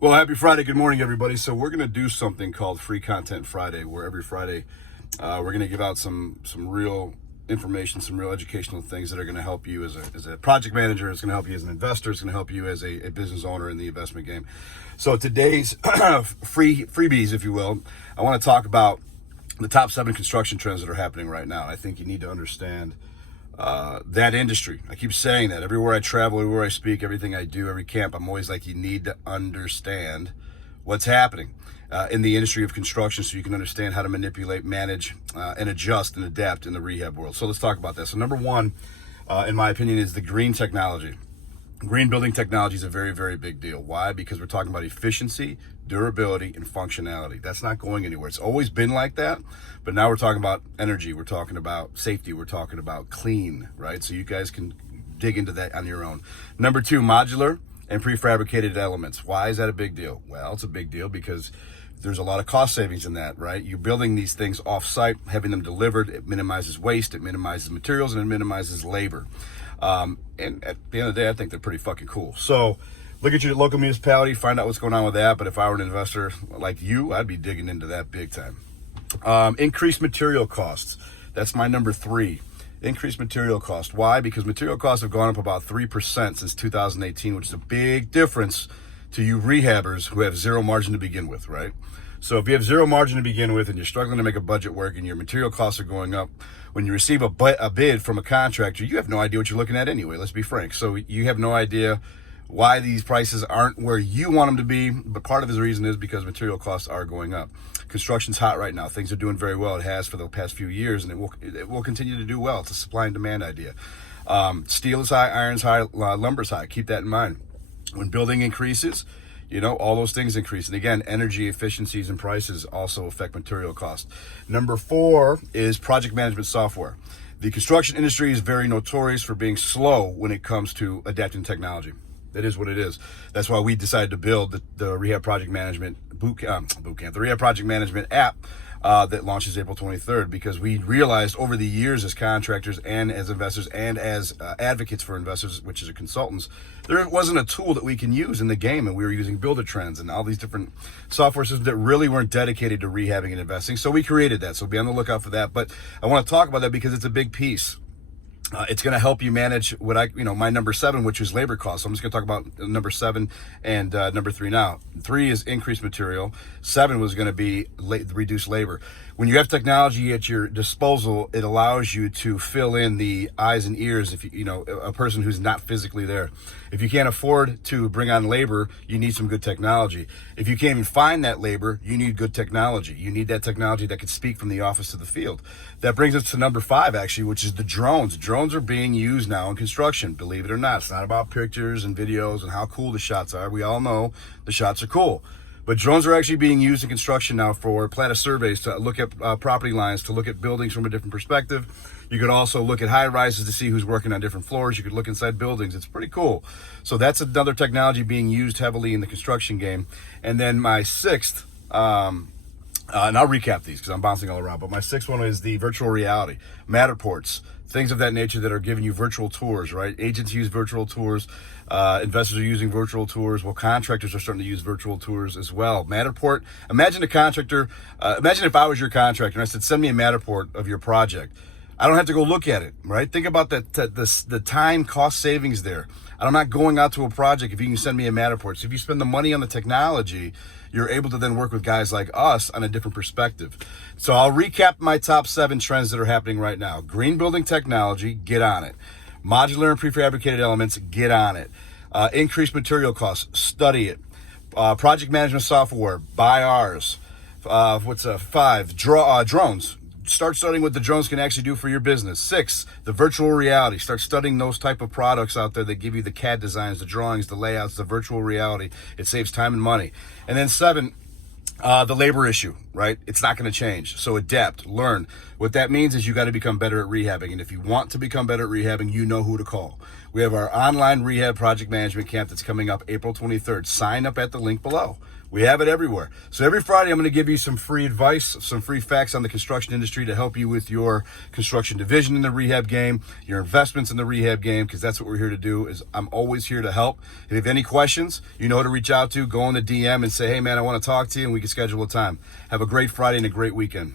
Well, happy Friday. Good morning, everybody. So we're going to do something called Free Content Friday, where every Friday we're going to give out some real information, some real educational things that are going to help you as a project manager. It's going to help you as an investor. It's going to help you as a business owner in the investment game. So today's freebies, if you will, I want to talk about the top 7 construction trends that are happening right now. I think you need to understand that industry. I keep saying that everywhere I travel, everywhere I speak, everything I do, every camp, I'm always like, you need to understand what's happening in the industry of construction so you can understand how to manipulate, manage, and adjust and adapt in the rehab world. So let's talk about that. So number one, in my opinion, is the green technology. Green building technology is a very, very big deal. Why? Because we're talking about efficiency, durability, and functionality. That's not going anywhere. It's always been like that, but now we're talking about energy. We're talking about safety. We're talking about clean, right? So you guys can dig into that on your own. Number 2, modular and prefabricated elements. Why is that a big deal? Well, it's a big deal because there's a lot of cost savings in that, right? You're building these things off-site, having them delivered. It minimizes waste, it minimizes materials, and it minimizes labor. And at the end of the day, I think they're pretty fucking cool. So look at your local municipality, find out what's going on with that. But if I were an investor like you, I'd be digging into that big time. Increased material costs. That's my number 3. Increased material cost. Why? Because material costs have gone up about 3% since 2018, which is a big difference to you rehabbers who have zero margin to begin with, right? So if you have zero margin to begin with and you're struggling to make a budget work and your material costs are going up, when you receive a bid from a contractor, you have no idea what you're looking at anyway, let's be frank. So you have no idea why these prices aren't where you want them to be, but part of the reason is because material costs are going up. Construction's hot right now. Things are doing very well. It has for the past few years, and it will continue to do well. It's a supply and demand idea. Steel is high, iron's high, lumber's high. Keep that in mind. When building increases, all those things increase. And again, energy efficiencies and prices also affect material costs. Number 4 is project management software. The construction industry is very notorious for being slow when it comes to adapting technology. That is what it is. That's why we decided to build the Rehab Project Management the Rehab Project Management app that launches April 23rd, because we realized over the years as contractors and as investors and as advocates for investors, which is consultants, there wasn't a tool that we can use in the game, and we were using Builder Trends and all these different software systems that really weren't dedicated to rehabbing and investing. So we created that. So be on the lookout for that. But I want to talk about that because it's a big piece. It's going to help you manage what my number 7, which is labor costs. So I'm just going to talk about number 7 and number 3 now. 3 is increased material. 7 was going to be reduced labor. When you have technology at your disposal, it allows you to fill in the eyes and ears if a person who's not physically there. If you can't afford to bring on labor, you need some good technology. If you can't even find that labor, you need good technology. You need that technology that can speak from the office to the field. That brings us to number 5, actually, which is the drones. Drones are being used now in construction, believe it or not. It's not about pictures and videos and how cool the shots are. We all know the shots are cool. But drones are actually being used in construction now for plata surveys, to look at property lines, to look at buildings from a different perspective. You could also look at high rises to see who's working on different floors. You could look inside buildings. It's pretty cool. So that's another technology being used heavily in the construction game. And then my 6th, and I'll recap these because I'm bouncing all around, but my 6th one is the virtual reality, Matterports, things of that nature that are giving you virtual tours, right? Agents use virtual tours. Investors are using virtual tours. Well, contractors are starting to use virtual tours as well. Matterport, imagine a contractor, imagine if I was your contractor and I said, send me a Matterport of your project. I don't have to go look at it, right? Think about the time cost savings there. I'm not going out to a project if you can send me a Matterport. So if you spend the money on the technology, you're able to then work with guys like us on a different perspective. So I'll recap my top 7 trends that are happening right now. Green building technology, get on it. Modular and prefabricated elements, get on it. Increased material costs, study it. Project management software, buy ours. 5? Drones. Start studying what the drones can actually do for your business. 6, the virtual reality. Start studying those type of products out there that give you the CAD designs, the drawings, the layouts, the virtual reality. It saves time and money. And then 7, the labor issue, right? It's not going to change. So adapt, learn. What that means is you got to become better at rehabbing. And if you want to become better at rehabbing, you know who to call. We have our online rehab project management camp that's coming up April 23rd. Sign up at the link below. We have it everywhere. So every Friday, I'm going to give you some free advice, some free facts on the construction industry to help you with your construction division in the rehab game, your investments in the rehab game, because that's what we're here to do. Is I'm always here to help. If you have any questions, you know who to reach out to. Go on the DM and say, hey, man, I want to talk to you, and we can schedule a time. Have a great Friday and a great weekend.